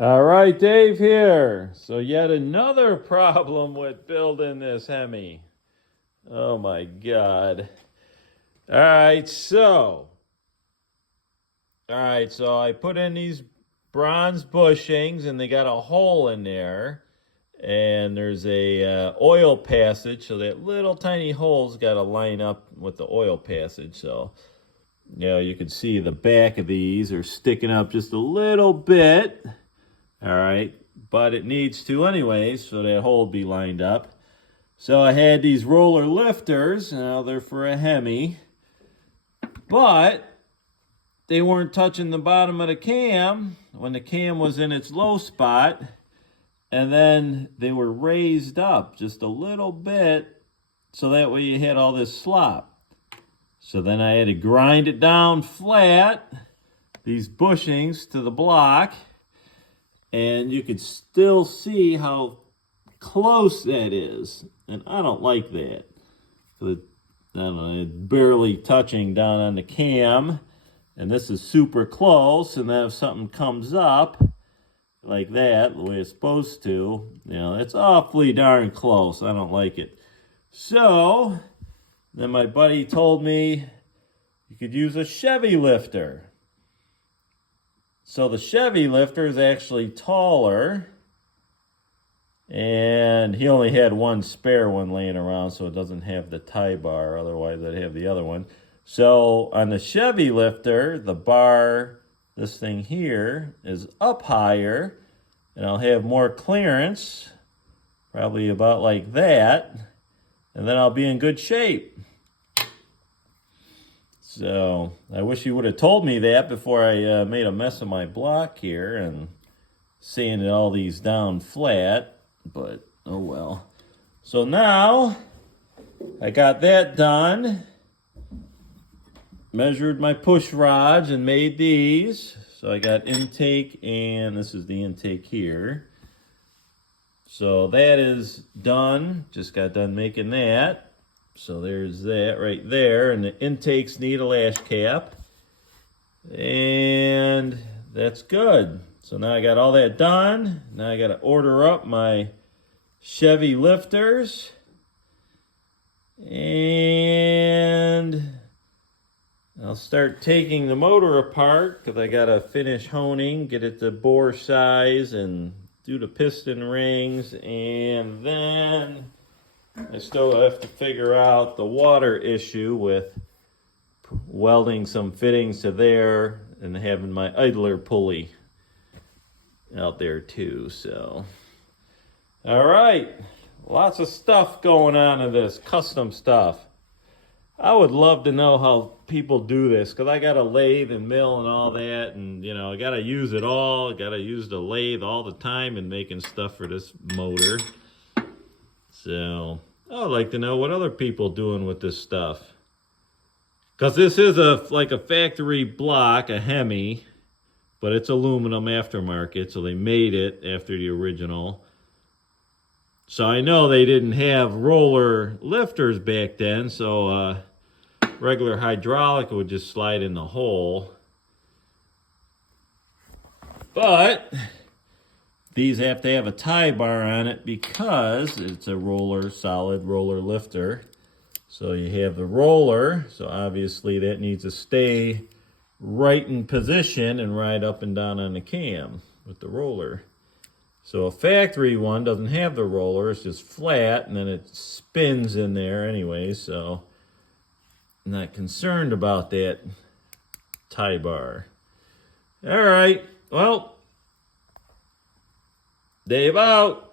All right, Dave here. So yet another problem with building this Hemi. Oh my God. All right, so I put in these bronze bushings and they got a hole in there and there's a oil passage, so that little tiny hole's got to line up with the oil passage. So, you can see the back of these are sticking up just a little bit. All right, but it needs to anyways, so that hole will be lined up. So I had these roller lifters. Now they're for a Hemi, but they weren't touching the bottom of the cam when the cam was in its low spot, and then they were raised up just a little bit, so that way you had all this slop. So then I had to grind it down flat, these bushings to the block, and you could still see how close that is. And I don't like that. I don't know, it's barely touching down on the cam. And this is super close. And then if something comes up like that, the way it's supposed to, it's awfully darn close. I don't like it. So then my buddy told me you could use a Chevy lifter. So the Chevy lifter is actually taller, and he only had one spare one laying around, so it doesn't have the tie bar. Otherwise, I'd have the other one. So on the Chevy lifter, the bar, this thing here, is up higher, and I'll have more clearance, probably about like that, and then I'll be in good shape. So I wish you would have told me that before I made a mess of my block here and sanded all these down flat, but oh well. So now I got that done, measured my push rods and made these. So I got intake, and this is the intake here. So that is done, just got done making that. So there's that right there, and the intakes need a lash cap, and that's good. So now I got all that done. Now I got to order up my Chevy lifters, and I'll start taking the motor apart because I got to finish honing, get it to bore size, and do the piston rings, and then I still have to figure out the water issue with welding some fittings to there and having my idler pulley out there too. So, all right, lots of stuff going on in this custom stuff. I would love to know how people do this, because I got a lathe and mill and all that, and I got to use it all. Got to use the lathe all the time in making stuff for this motor. So I would like to know what other people doing with this stuff. Because this is like a factory block, a Hemi, but it's aluminum aftermarket, so they made it after the original. So I know they didn't have roller lifters back then, so regular hydraulic would just slide in the hole. But these have to have a tie bar on it because it's a solid roller lifter. So you have the roller, so obviously that needs to stay right in position and ride up and down on the cam with the roller. So a factory one doesn't have the roller, it's just flat, and then it spins in there anyway, so I'm not concerned about that tie bar. All right, well, Dave out.